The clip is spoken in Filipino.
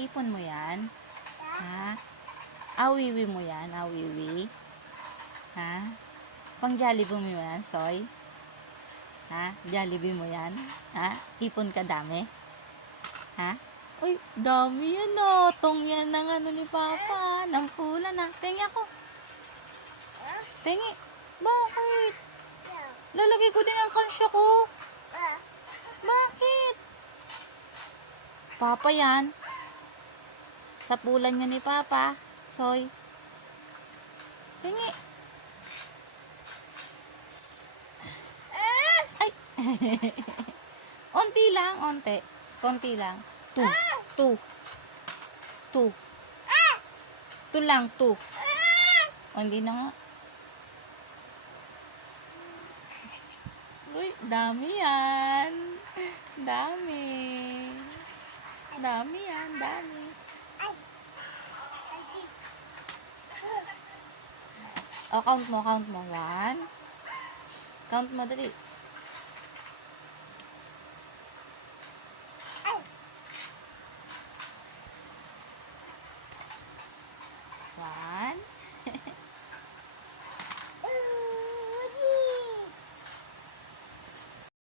Ipon mo yan? Ha? Awiwi mo yan? Awiwi? Ha? Pang Jollibee mo yan, Soy? Ha? Jollibee mo yan? Ha? Ipon ka dami? Ha? Uy, dami yan o. Tong yan ng ano ni Papa. Ng pula na. Pengi ako. Pengi. Bakit? Lalagay ko din ang kansya ko. Bakit? Papa yan. Sa pulan niya ni Papa. Soy. Pengi. Ay. Onti lang, onti. Konti lang. Two. Two lang, two. O, hindi na nga. Uy, dami yan. Dami. Dami yan, dami. O, count mo. One. Count mo, dali.